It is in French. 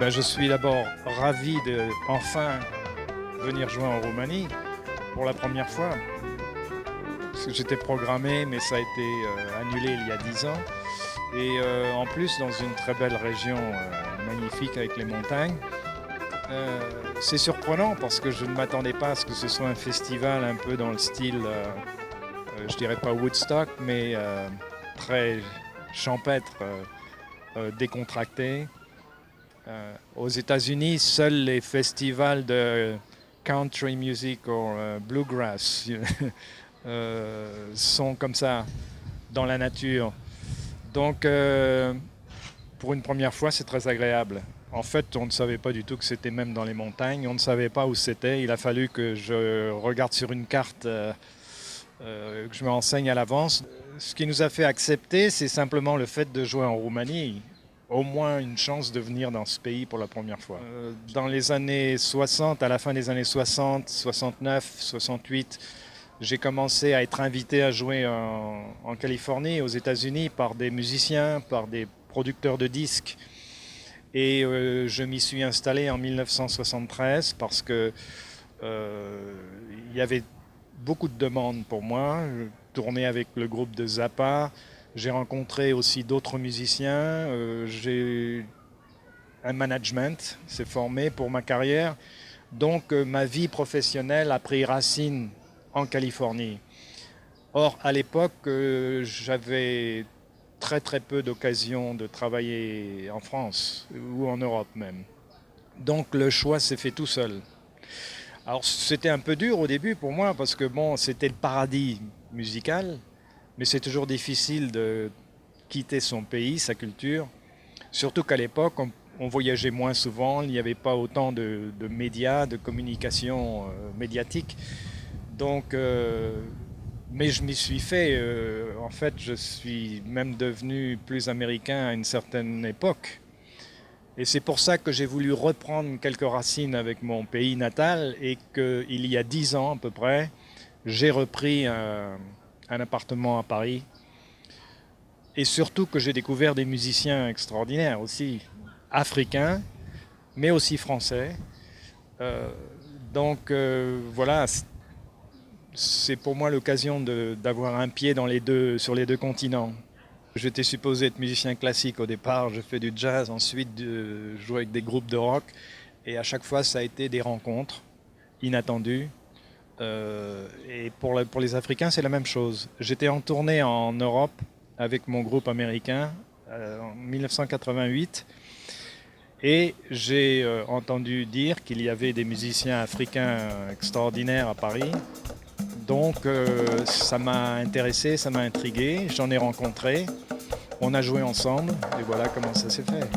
Ben, je suis d'abord ravi de enfin venir jouer en Roumanie pour la première fois. Parce que j'étais programmé, mais ça a été annulé il y a 10 ans. Et en plus, dans une très belle région magnifique avec les montagnes. C'est surprenant parce que je ne m'attendais pas à ce que ce soit un festival un peu dans le style, je dirais pas Woodstock, mais très champêtre, décontracté. Aux États-Unis, seuls les festivals de country music ou bluegrass sont comme ça dans la nature. Donc, pour une première fois, c'est très agréable. En fait, on ne savait pas du tout que c'était même dans les montagnes. On ne savait pas où c'était. Il a fallu que je regarde sur une carte, que je me renseigne à l'avance. Ce qui nous a fait accepter, c'est simplement le fait de jouer en Roumanie. Au moins une chance de venir dans ce pays pour la première fois. Dans les années 60, à la fin des années 60, 69, 68, j'ai commencé à être invité à jouer en Californie, aux États-Unis, par des musiciens, par des producteurs de disques. Et je m'y suis installé en 1973 parce que il y avait beaucoup de demandes pour moi. Je tournais avec le groupe de Zappa. J'ai rencontré aussi d'autres musiciens. J'ai un management s'est formé pour ma carrière. Donc ma vie professionnelle a pris racine en Californie. Or, à l'époque, j'avais très très peu d'occasions de travailler en France ou en Europe même. Donc le choix s'est fait tout seul. Alors c'était un peu dur au début pour moi parce que bon, c'était le paradis musical, mais c'est toujours difficile de quitter son pays, sa culture. Surtout qu'à l'époque, on voyageait moins souvent, il n'y avait pas autant de médias, de communication médiatique. Donc, mais je m'y suis fait. En fait, je suis même devenu plus américain à une certaine époque. Et c'est pour ça que j'ai voulu reprendre quelques racines avec mon pays natal et qu'il y a 10 ans à peu près, j'ai repris un appartement à Paris. Et surtout que j'ai découvert des musiciens extraordinaires aussi, africains, mais aussi français. Euh, donc voilà, c'est pour moi l'occasion d'avoir un pied sur les deux continents. J'étais supposé être musicien classique au départ, je fais du jazz, ensuite de jouer avec des groupes de rock. Et à chaque fois, ça a été des rencontres inattendues. Et pour les Africains, c'est la même chose. J'étais en tournée en Europe avec mon groupe américain en 1988. Et j'ai entendu dire qu'il y avait des musiciens africains extraordinaires à Paris. Donc ça m'a intéressé, ça m'a intrigué, j'en ai rencontré, on a joué ensemble et voilà comment ça s'est fait.